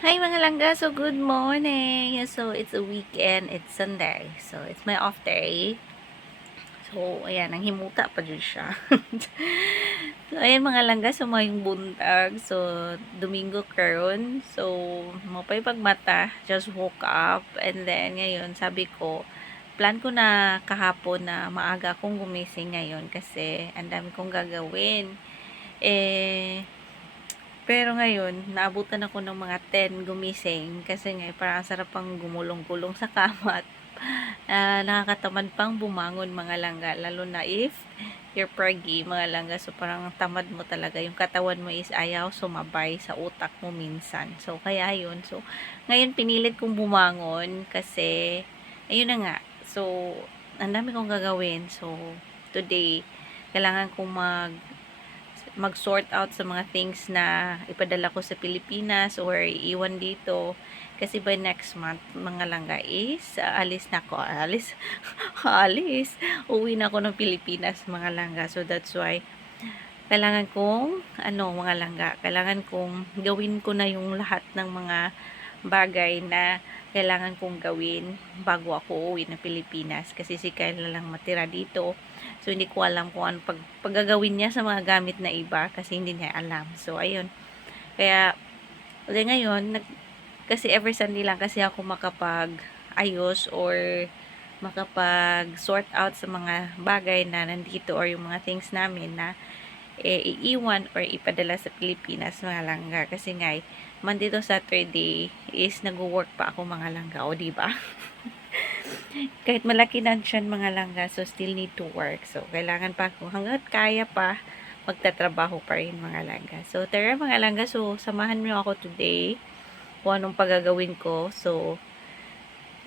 Hi mga langga, so good morning. So it's a weekend, it's Sunday. So it's my off day. So ayan, ang himuta pa dyan siya. So ayan mga langga, so mayong buntag. So Domingo karon. So mapay pagmata, just woke up and then ngayon sabi ko plan ko na kahapon na maaga akong gumising ngayon kasi ang dami kong gagawin. Pero ngayon, naabutan ako ng mga 10 gumising kasi nga parang sarap pang gumulong-gulong sa kama at nakakatamad pang bumangon mga langga. Lalo na if you're preggy mga langga. So parang tamad mo talaga. Yung katawan mo is ayaw sumabay sa utak mo minsan. So kaya yun. So ngayon pinilit kong bumangon kasi ayun na nga. So ang dami kong gagawin. So today, kailangan kong mag-sort out sa mga things na ipadala ko sa Pilipinas or iwan dito kasi by next month mga langga is alis na ako alis uwi na ako ng Pilipinas mga langga, so that's why kailangan kong mga langga, kailangan kong gawin ko na yung lahat ng mga bagay na kailangan kong gawin bago ako uwi ng Pilipinas kasi si Kyle na lang matira dito. So hindi ko alam kung ano paggagawin niya sa mga gamit na iba kasi hindi niya alam. So ayun. Kaya ngayon kasi every Sunday lang kasi ako makapag ayos or makapag sort out sa mga bagay na nandito or yung mga things namin na iiwan or ipadala sa Pilipinas mga langga kasi nga Monday to Saturday is nagwo-work pa ako mga langga, o di ba? Kahit malaki na siyan mga langga, so still need to work. So kailangan pa ako hangga't kaya pa magtatrabaho pa rin mga langga. So tara mga langga, so samahan niyo ako today kung anong pagagawin ko. So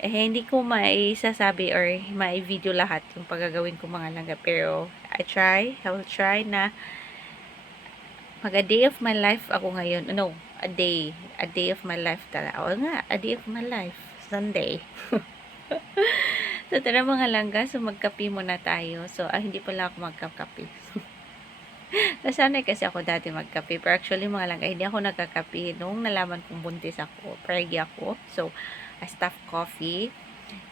hindi ko maisasabi or mai-video lahat yung pagagawin ko mga langga, pero I will try na mag a day of my life ako ngayon. No, a day of my life talaga. O nga, a day of my life. Sunday. So, tara mga langga. So, magkape muna tayo. So, hindi pala ako magkakape. Nasanay kasi ako dati magkape. Pero actually, mga langga, hindi ako nagkakape. Nung nalaman kong buntis ako, preggy ako. So, I stopped coffee.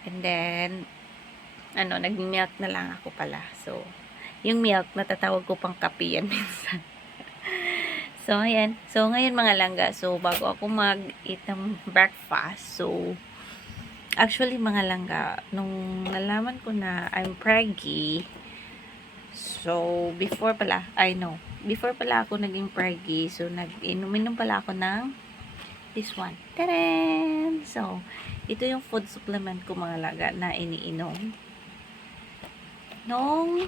And then, nag-milk na lang ako pala. So, yung milk, natatawag ko pang kape yan minsan. So, ayan. So, ngayon mga langga. So, bago ako mag-eat ng breakfast. So, actually mga langga, nung nalaman ko na I'm preggy, so, before pala ako naging preggy, so, nag-inom pala ako ng this one. Tadaan! So, ito yung food supplement ko mga langga na iniinom. Nung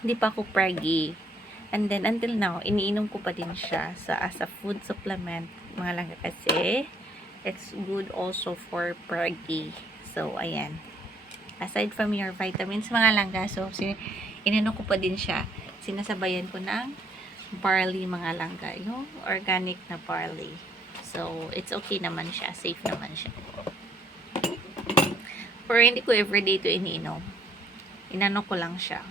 hindi pa ako preggy. And then, until now, iniinom ko pa din siya as a food supplement, mga langga, kasi it's good also for preggy. So, ayan. Aside from your vitamins, mga langga, so, ininom ko pa din siya. Sinasabayan ko ng barley, mga langga. Yung organic na barley. So, it's okay naman siya. Safe naman siya. Pero hindi ko everyday to iniinom. Inano ko lang siya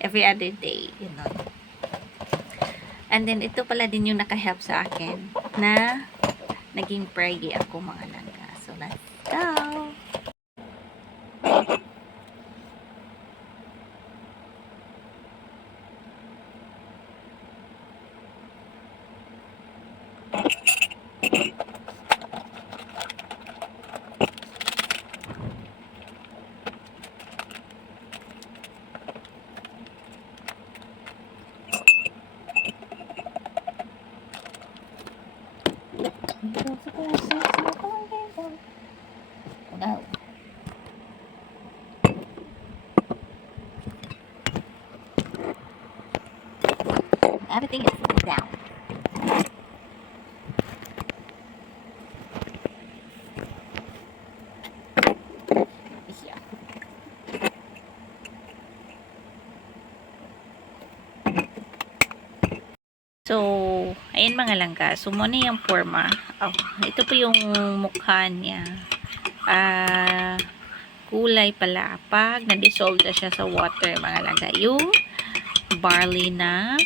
every other day, you know. And then, ito pala din yung naka-help sa akin na naging preggy ako mga langga. So, let's go! No. Everything is down. Here. So, ayan mga langga. So, muna yung forma. Oh, ito po yung mukha niya. Kulay pala pag na-dissolve na siya sa water mga langga. Yung barley na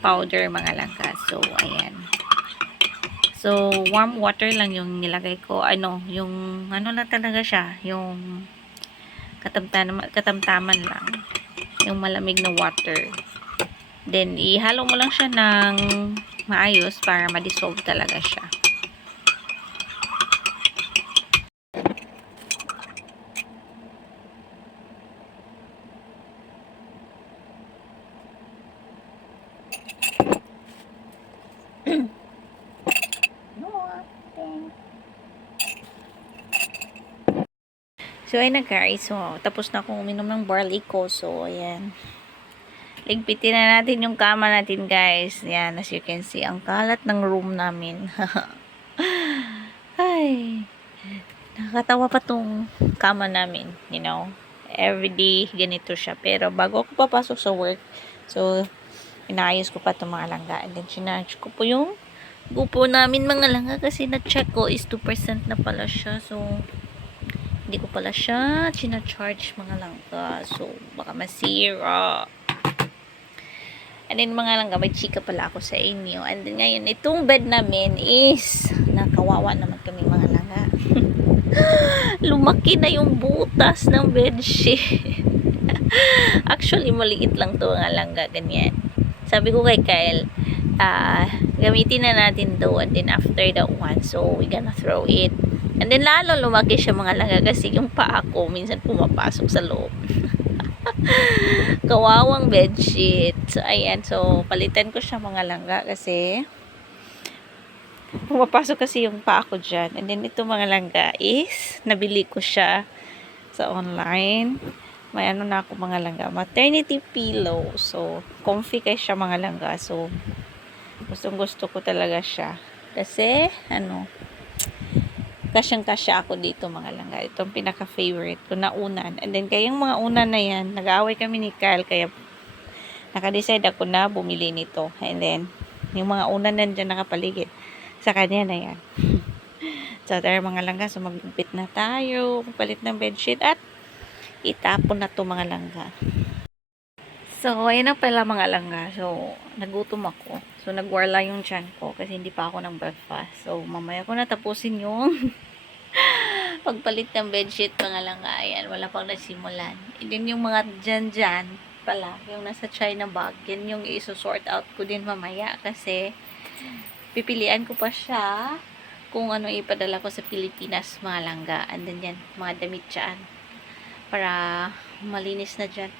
powder mga langga. So, ayan. So, So, warm water lang yung nilagay ko. Yung ano na talaga siya, yung katamtaman lang. Yung malamig na water. Then, ihalo mo lang siya ng maayos para ma-dissolve talaga siya. So, ayun na guys. So, tapos na akong uminom ng barley ko. So, ayan. Ligpitin na natin yung kama natin guys. Ayan, as you can see, ang kalat ng room namin. Ay, nakakatawa pa tong kama namin. You know, everyday ganito siya. Pero bago ako papasok sa work, so, inaayos ko pa itong mga langga. And then, sinarge ko po yung gupo namin mga langga kasi na-check ko is 2% na pala siya. So, hindi ko pala siya charge mga langga. So, baka masira. And then, mga langga, may chika pala ako sa inyo. And then, ngayon, itong bed namin is nakawawa naman kami mga langga. Lumaki na yung butas ng bedsheet. Actually, maliit lang to mga langga. Ganyan. Sabi ko kay Kyle, gamitin na natin to. And then, after that one, so, we gonna throw it. And then, lalo lumaki siya mga langga kasi yung paa ko minsan pumapasok sa loob. Kawawang bedsheet. So, ayan. So, palitan ko siya mga langga kasi pumapasok kasi yung paa ko dyan. And then, ito mga langga is nabili ko siya sa online. May ano na ako mga langga. Maternity pillow. So, comfy kay siya mga langga. So, gustong gusto ko talaga siya. Kasi, kasyang-kasya ako dito mga langga. Ito ang pinaka-favorite ko na unan. And then, kayang mga unan na yan, nag-aaway kami ni Kyle, kaya naka-decide ako na bumili nito. And then, yung mga unan nandyan nakapaligid, sa kanya na yan. So, tara mga langga, so magbibit na tayo, magpalit ng bedsheet, at itapon na to mga langga. So, ayun na pala mga langga. So, nagutom ako. So, nagwarla yung tiyan ko kasi hindi pa ako ng breakfast. So, mamaya ko na tapusin yung pagpalit ng bedsheet mga langga. Ayan, wala pang nasimulan. And then, yung mga dyan pala, yung nasa China bag, yan yung iso-sort out ko din mamaya kasi pipilian ko pa siya kung ano ipadala ko sa Pilipinas mga langga. And then yan, mga damit dyan para malinis na dyan.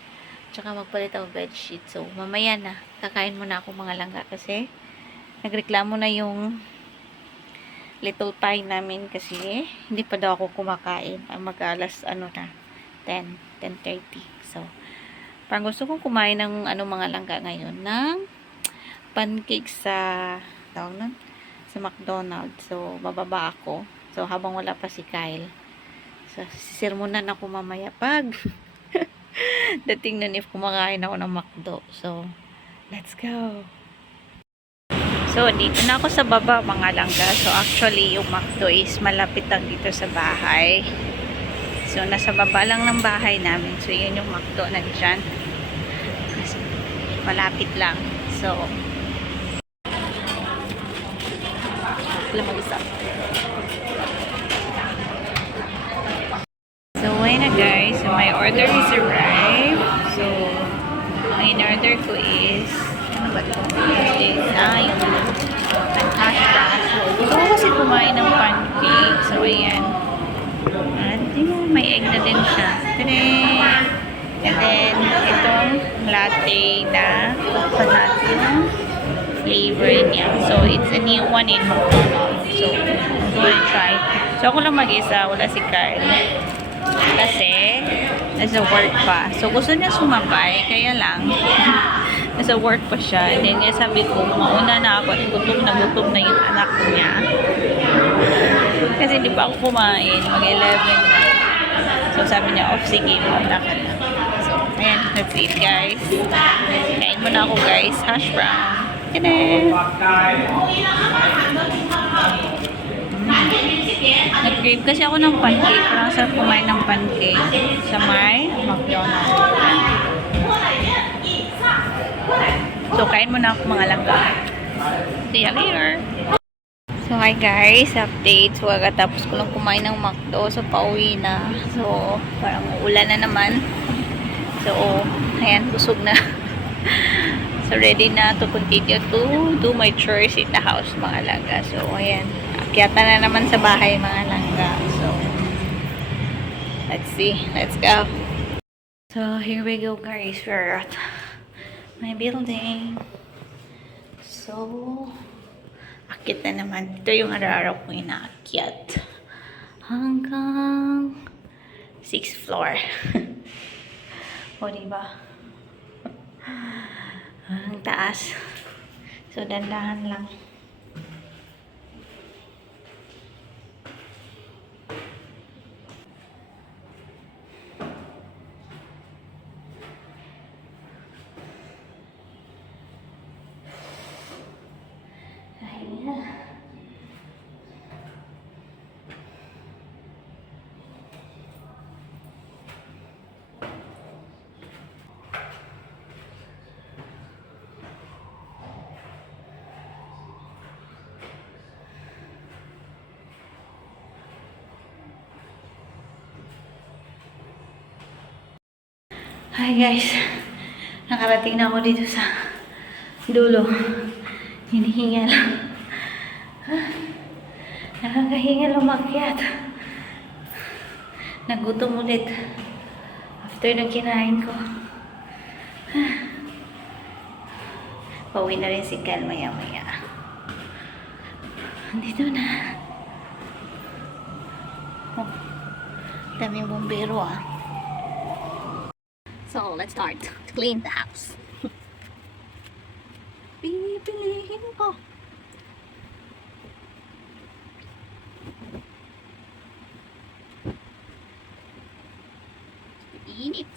Tsaka magpalit ako bedsheet. So, mamaya na. Kakain muna ako mga langga kasi nagreklamo na yung little pie namin kasi hindi pa daw ako kumakain. Ang mag-alas, 10:30. So, parang gusto kong kumain ng mga langga ngayon ng pancake sa McDonald's. So, bababa ako. So, habang wala pa si Kyle. So, sisirmonan ako mamaya pag dating nun if kumakain ako ng McDo. So, let's go. So, dito na ako sa baba mga langga. So, actually, yung McDo is malapit lang dito sa bahay. So, nasa baba lang ng bahay namin. So, yun yung McDo na dyan. Malapit lang. So, mag-isa. So, ayun na guys. So, my order is arrived. So, ang in-order ko is ano ba ito? Yung hash brown. So, gusto ko kasi kumain ng pancake. So, ayan. At yun, may egg na din siya. Ta-da! And then, itong latte na coconut yung flavor niya. So, it's a new one in McDonald's. So, I'm going to try. So, ako lang mag-isa. Wala si Carl. Kasi, nasa work pa. So, gusto niya sumabay. Kaya lang, nasa work pa siya. And then, sabi ko, mauna na ako. Gutom na yung anak niya. Kasi hindi pa ako kumain. Mag-11 na. So, sabi niya, off, sige, mauna ka na. So, ayan, that's it, guys. Kain mo na ako, guys. Hash brown. Nag-crave kasi ako ng pancake. Parang sarap kumain ng pancake sa may McDonald's. So, kain mo na ako mga langga. See you later. So, hi guys, update. So, agad-tapos ko lang kumain ng McDo. So, pauwi na. So, parang uulan na naman. So, ayan, busog na. So, ready na to continue to do my chores in the house, mga langga. So, ayan, akyata na naman sa bahay, mga langga. So, let's see. Let's go. So, here we go guys. We're at my building. So, akit na naman. Ito yung araw-araw ko inaakyat. Hanggang 6th floor. O, diba? Ang taas. So, dandahan lang. Ayan. Hi guys, nakarating na ako dito sa dulo. Hinihingal. Nakakahingal umakyat. Nagutom ulit after nang kinain ko. Pauwi na rin si Cal maya-maya. Andito na. Oh, daming bumbero ah. So, let's start to clean the house. Pipiliin ko. Init.